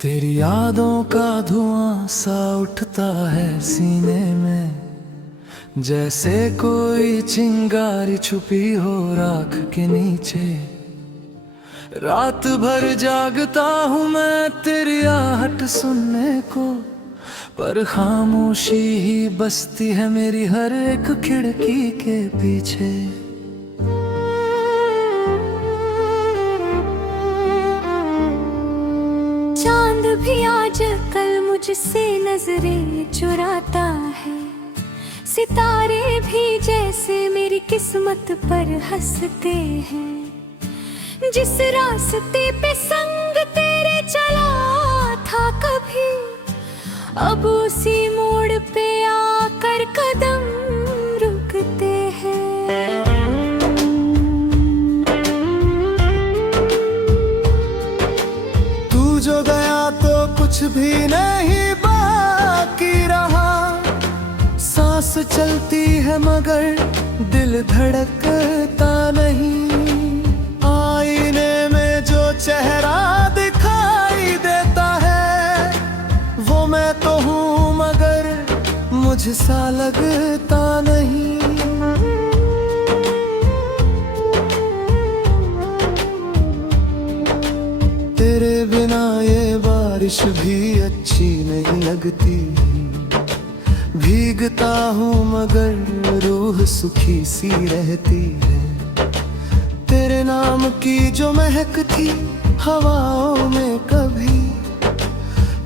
तेरी यादों का धुआं सा उठता है सीने में, जैसे कोई चिंगारी छुपी हो राख के नीचे। रात भर जागता हूँ मैं तेरी आहट सुनने को, पर खामोशी ही बसती है मेरी हर एक खिड़की के पीछे। चांद भी आज कल मुझसे नजरें चुराता है, सितारे भी जैसे मेरी किस्मत पर हंसते हैं। जिस रास्ते पे संग तेरे चला था कभी, अब उसी मोड़ पे आकर कदम रुकते हैं। तू जो गया तो कुछ भी नहीं बाकी रहा, सांस चलती है मगर दिल धड़कता नहीं। आईने में जो चेहरा दिखाई देता है, वो मैं तो हूँ मगर मुझसा लगता नहीं। तेरे बिना ये बारिश भी अच्छी नहीं लगती, भीगता हूँ मगर रूह सुखी सी रहती है। तेरे नाम की जो महक थी हवाओं में कभी,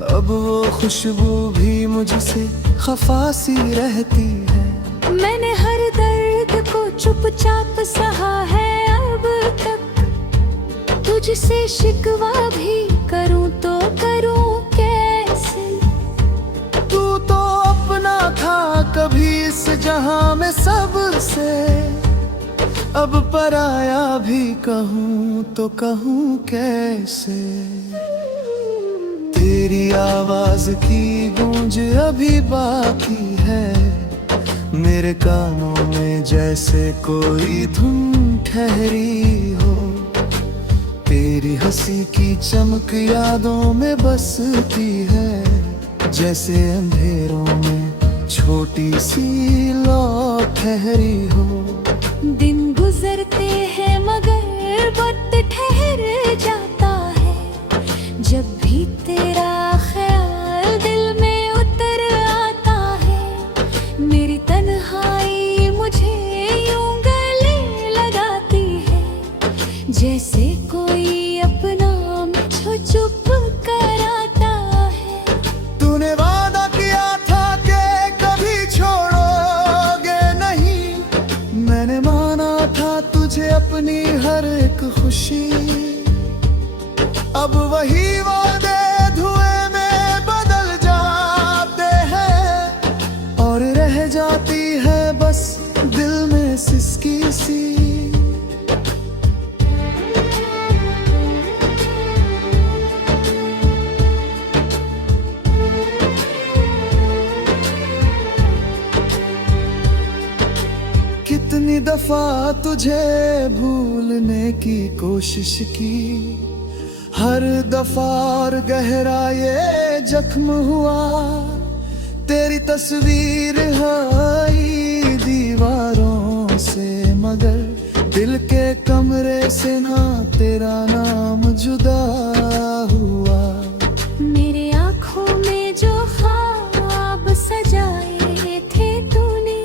अब वो खुशबू भी मुझसे खफा सी रहती है। मैंने हर दर्द को चुपचाप सहा है अब तक, तुझसे शिकवा भी करूं तो करूं कैसे। तू तो अपना था कभी इस जहां में सबसे, अब पराया भी कहूँ तो कहूँ कैसे। तेरी आवाज की गूंज अभी बाकी है मेरे कानों में, जैसे कोई धुन ठहरी हो। तेरी हंसी की चमक यादों में बसती है, जैसे अंधेरों में छोटी सी लौ ठहरी हो। दिन गुजरते हैं मगर वक्त ठहर जाता है, जब भी तेरा ख्याल दिल में उतर आता है। मेरी तन्हाई मुझे यूं गले लगाती है, जैसे कोई अपना मुझे चुप कराता है। तूने वादा किया था कि कभी छोड़ोगे नहीं, मैंने माना था तुझे अपनी हर एक खुशी। अब वही वादे धुएं में बदल जाते हैं, और रह जाती है बस दिल में सिसकी सी। कितनी दफा तुझे भूलने की कोशिश की, हर दफा और गहरा ये जख्म हुआ। तेरी तस्वीर आई दीवारों से मगर दिल के कमरे से ना तेरा नाम जुदा हुआ। मेरे आँखों में जो ख्वाब सजाए थे तूने,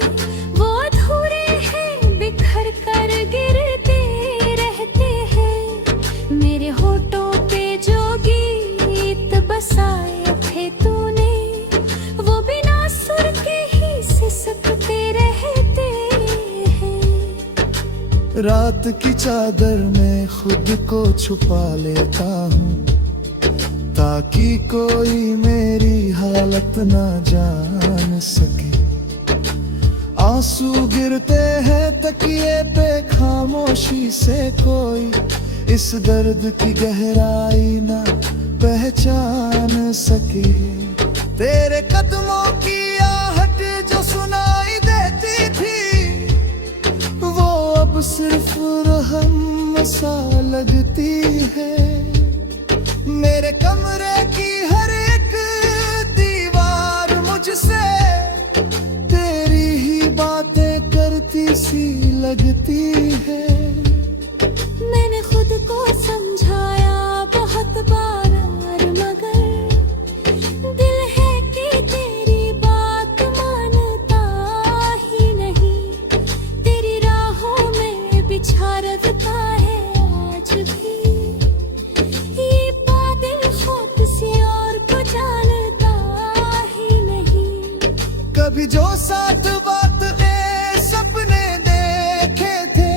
वो अधूरे हैं बिखर कर गिरते रहते हैं। मेरे होठों पे जो गीत बसाए थे तूने, वो बिना सुर के ही सिसकते रहते हैं। रात की चादर में खुद को छुपा लेता हूँ, ताकि कोई मेरी हालत ना जान सके। आंसू गिरते हैं तकिए पे खामोशी से, कोई इस दर्द की गहराई ना पहचान सके। तेरे कदमों की आहट जो सुनाई देती थी, वो अब सिर्फ रहम सा लगती है। मेरे कमरे की होती है। मैंने खुद को समझाया बहुत बार, मगर दिल है कि तेरी बात मानता ही नहीं। तेरी राहों में बिछा रखता है आज भी ये बादल, खुद से और को जानता ही नहीं। कभी जो साथ बात सपने देखे थे,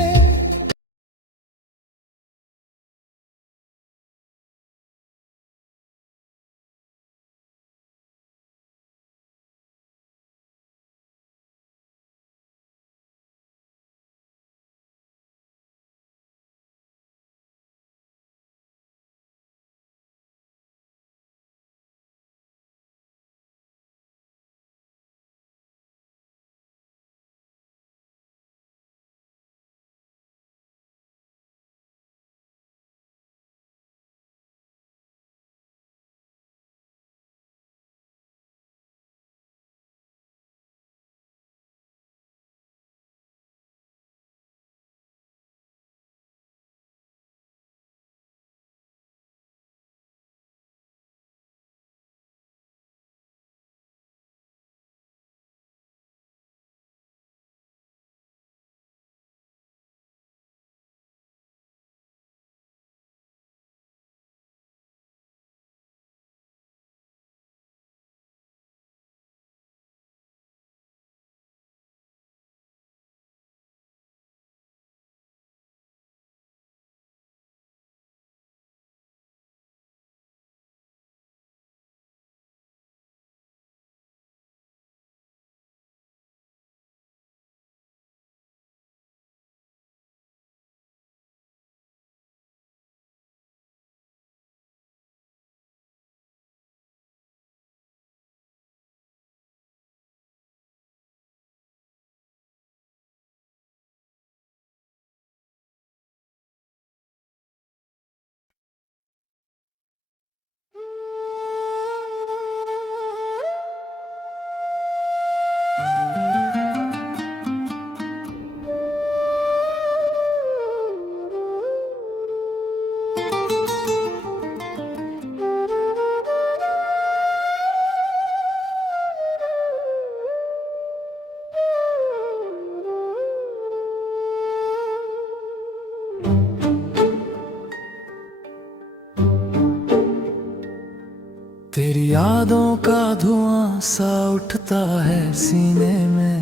तेरी यादों का धुआं सा उठता है सीने में,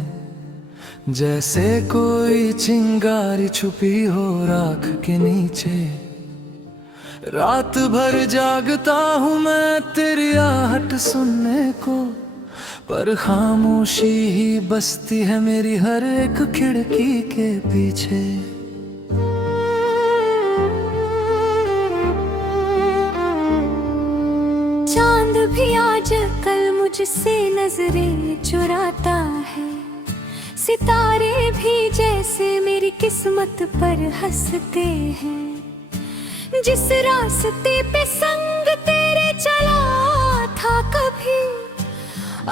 जैसे कोई चिंगारी छुपी हो राख के नीचे। रात भर जागता हूँ मैं तेरी आहट सुनने को, पर खामोशी ही बसती है मेरी हर एक खिड़की के पीछे। चांद भी आज कल मुझसे नजरें चुराता है, सितारे भी जैसे मेरी किस्मत पर हंसते हैं। जिस रास्ते पे संग तेरे चला था कभी,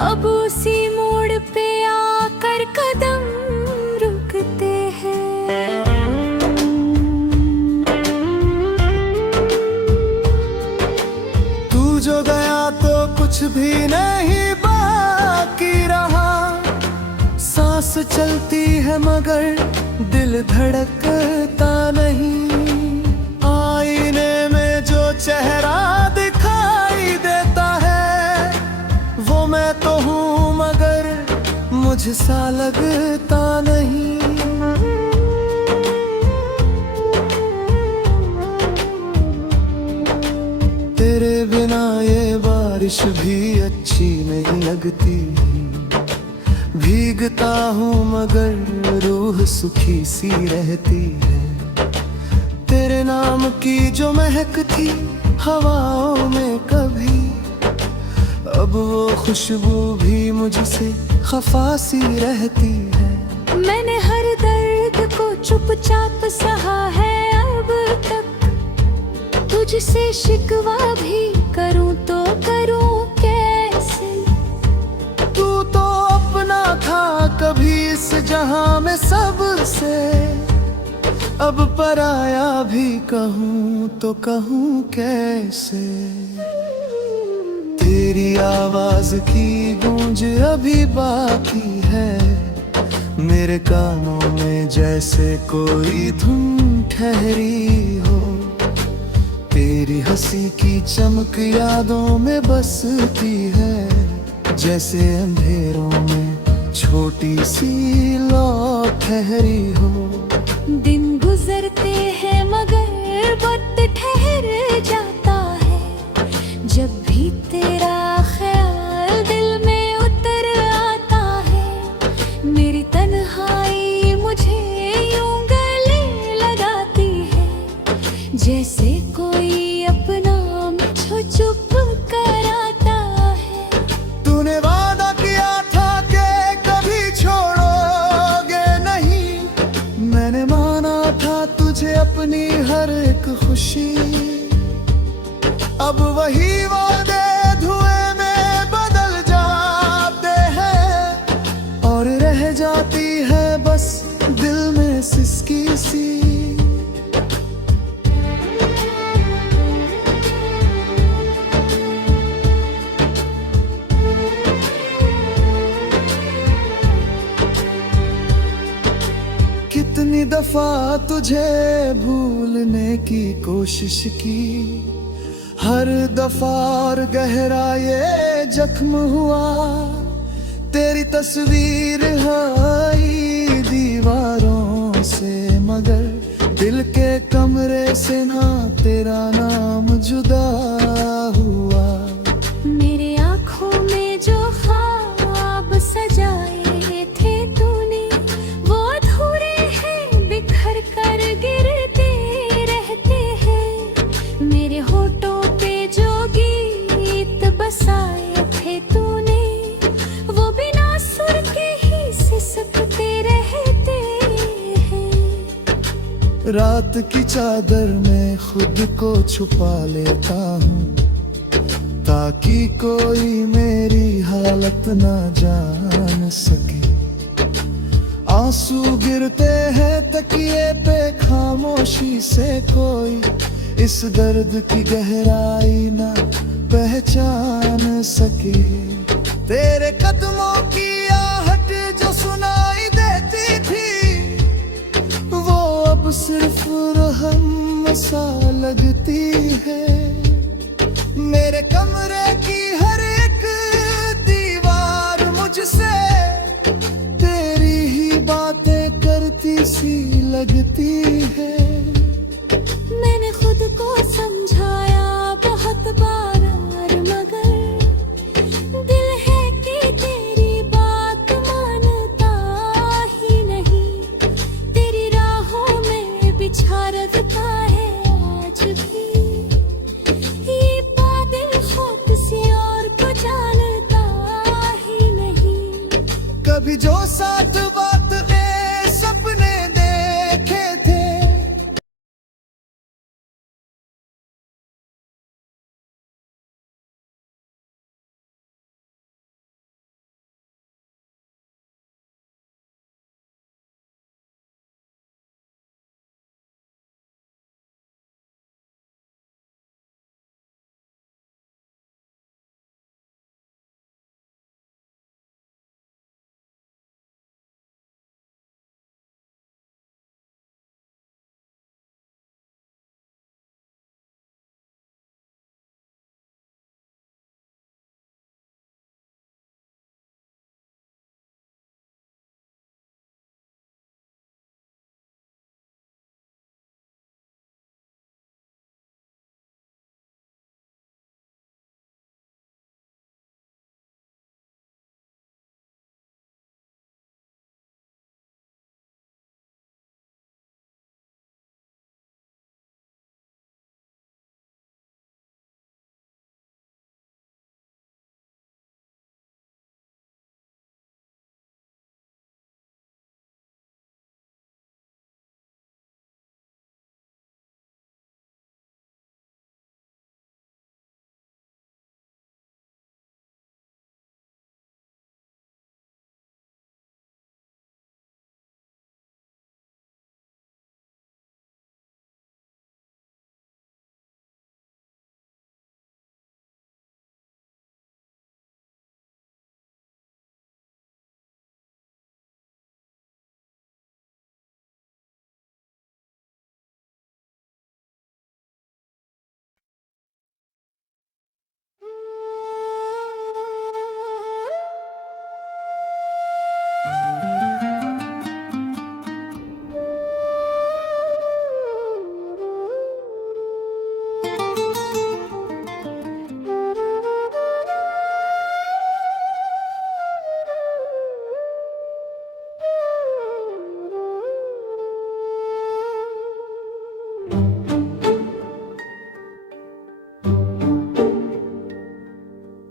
अब उसी मोड़ पे आकर कदम रुकते हैं। तू जो गया तो कुछ भी नहीं बाकी रहा, सांस चलती है मगर दिल धड़कता नहीं। आईने में जो चेहरा दिखाई देता है, वो मैं तो हूँ मगर मुझसा लगता नहीं। तेरे बिना ये बारिश भी अच्छी नहीं लगती, भीगता हूँ मगर रूह सुखी सी रहती है। तेरे नाम की जो महक थी हवाओं में कभी, अब वो खुशबू भी मुझसे खफा सी रहती है। मैंने हर दर्द को चुपचाप सहा है अब तक, तुझसे शिकवा भी करूं तो करूं कैसे। तू तो अपना था कभी इस जहां में सबसे, अब पराया भी कहूँ तो कहूँ कैसे। तेरी आवाज की गूंज अभी बाकी है मेरे कानों में, जैसे कोई धुन ठहरी हो। तेरी हंसी की चमक यादों में बसती है, जैसे अंधेरों में छोटी सी लौ ठहरी हो। दिन गुजरते हैं मगर वक्त ठहर जाता है, जब भी तेरा ख्याल दिल में उतर आता है। मेरी तन्हाई मुझे यूं गले लगाती है, जैसे कोई अपना मुझे चुप कराता है। तूने वादा किया था कि कभी छोड़ोगे नहीं, मैंने माना था तुझे अपनी हर एक खुशी। अब वही वादे धुएं में बदल जाते हैं, और रह जाती है बस दिल में सिसकी सी। कितनी दफा तुझे भूलने की कोशिश की, हर दफा और गहरा ये जख्म हुआ। तेरी तस्वीर आई दीवारों से, मगर दिल के कमरे से ना तेरा नाम जुदा हुआ। मेरे आँखों में जो ख्वाब सजाए थे तूने, वो अधूरे हैं, बिखर कर गिरते रहते हैं। मेरे होठों पे जो गीत बसाए थे तूने, वो बिना सुर के ही सिसकते रहते हैं। रात की चादर में खुद को छुपा लेता हूँ, ताकि कोई मेरी हालत ना जान सके। आंसू गिरते हैं तकिए पे खामोशी से, कोई इस दर्द की गहराई ना पहचान सके। तेरे कदमों की आहट जो सुनाई देती थी, वो अब सिर्फ रहम सा लगती है। मेरे कमरे की हर एक दीवार मुझसे तेरी ही बातें करती सी लगती है। मैंने खुद को समझाया बहुत बार, मगर दिल है कि तेरी बात मानता ही नहीं। तेरी राहों में बिछा रहता है आज भी।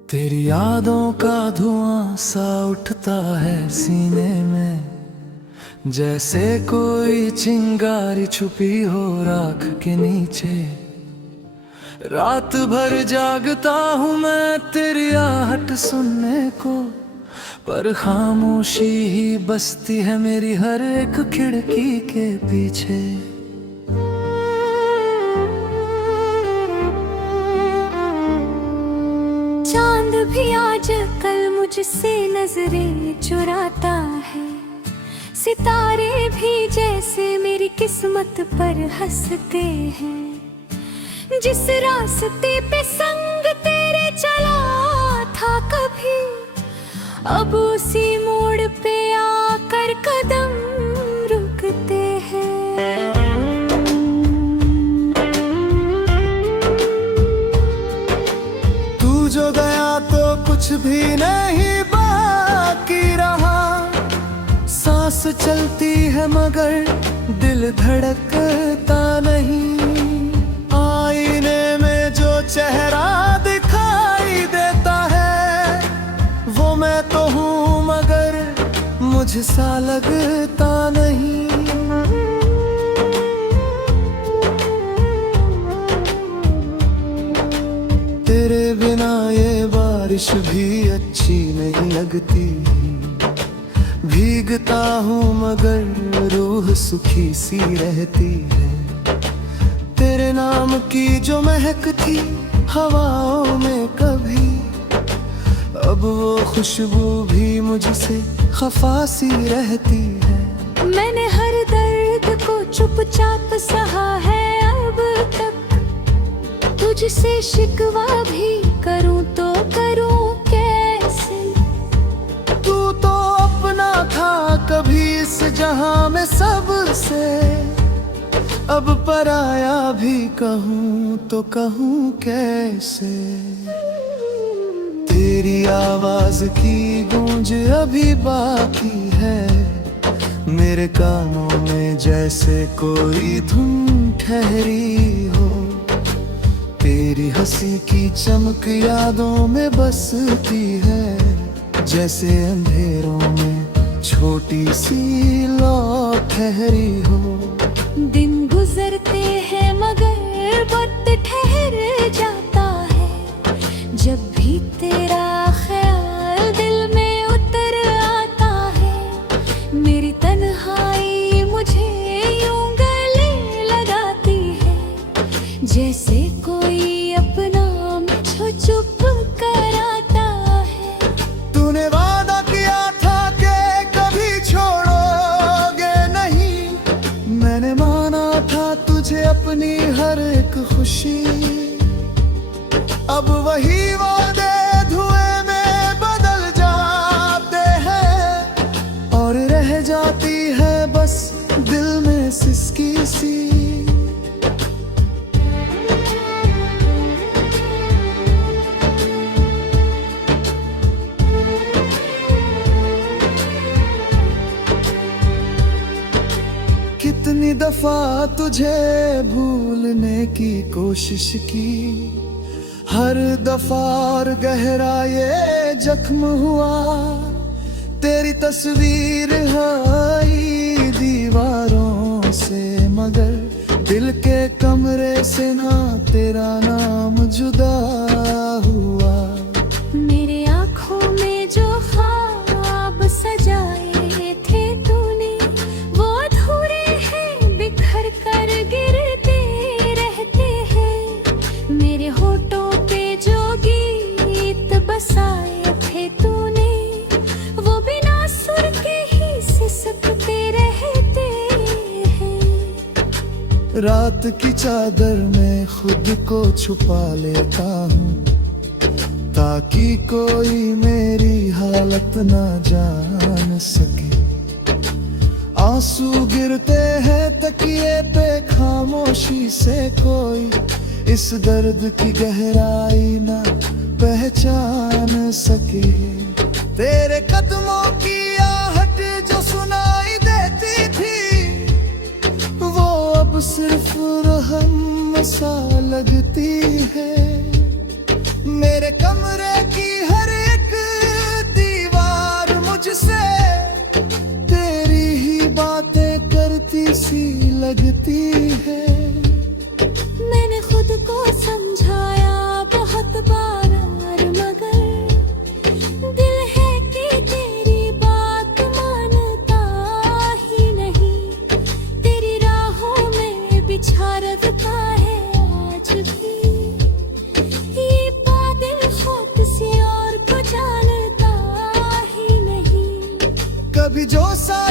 तेरी यादों का धुआं सा उठता है सीने में, जैसे कोई चिंगारी छुपी हो राख के नीचे। रात भर जागता हूँ मैं तेरी आहट सुनने को, पर खामोशी ही बसती है मेरी हर एक खिड़की के पीछे। चांद भी आज कल मुझसे नजरें चुराता है, सितारे भी जैसे मेरी किस्मत पर हंसते हैं। जिस रास्ते पे संग तेरे चला था कभी, अब उसी मोड़ पे आकर कदम रुकते हैं। तू जो गया तो कुछ भी नहीं बाकी रहा, सांस चलती है मगर दिल धड़कता नहीं। आईने में जो चेहरा दिखाई देता है, वो मैं तो हूँ मगर मुझसा लगता नहीं। तेरे बिना ये बारिश भी अच्छी नहीं लगती, भीगता हूँ मगर रूह सुखी सी रहती है। तेरे नाम की जो महक थी हवाओं में कभी, अब वो खुशबू भी मुझसे खफा सी रहती है। मैंने हर दर्द को चुपचाप सहा है अब तक, तुझसे शिकवा भी करूं तो करूं कैसे। तू तो अपना था कभी इस जहां में सबसे, अब पराया भी कहूं तो कहूं कैसे। तेरी आवाज की गूंज अभी बाकी है मेरे कानों में, जैसे कोई धुन ठहरी हो। तेरी हंसी की चमक यादों में बसती है, जैसे अंधेरों में छोटी सी लौ ठहरी हो। दिन गुजरते हैं मगर वक्त ठहर जाता है, जब भी तेरा ख्याल दिल में उतर आता है। मेरी तन्हाई मुझे यूं गले लगाती है, जैसे कोई अपना मुझे चुप कराता है। तूने वादा किया था कि कभी छोड़ोगे नहीं, मैंने माना था तुझे अपनी हर एक खुशी। अब वही वादे धुएं में बदल जाते हैं, और रह जाती है बस दिल में सिसकी सी। कितनी दफा तुझे भूलने की कोशिश की, हर दफा और गहरा ये जख्म हुआ। तेरी तस्वीर आई दीवारों से मगर दिल के कमरे से ना तेरा नाम जुदा हुआ। मेरे आँखों में जो ख्वाब सजाए थे तूने, वो अधूरे हैं बिखर कर गिरते रहते हैं। मेरे होठों पे जो गीत बसाए थे तूने, वो बिना सुर के ही सिसकते रहते हैं। रात की चादर में खुद को छुपा लेता हूँ, ताकि कोई मेरी हालत ना जान सके। आंसू गिरते हैं तकिए पे खामोशी से, कोई इस दर्द की गहराई ना पहचान सके। तेरे कदमों की आहट जो सुनाई देती थी, वो अब सिर्फ रहम सा लगती है। मेरे कमरे की है। मैंने खुद को समझाया बहुत बार, मगर दिल है कि तेरी बात मानता ही नहीं। तेरी राहों में बिछा रखता है आज भी ये बादल, खुद से और को जानता ही नहीं। कभी जो सा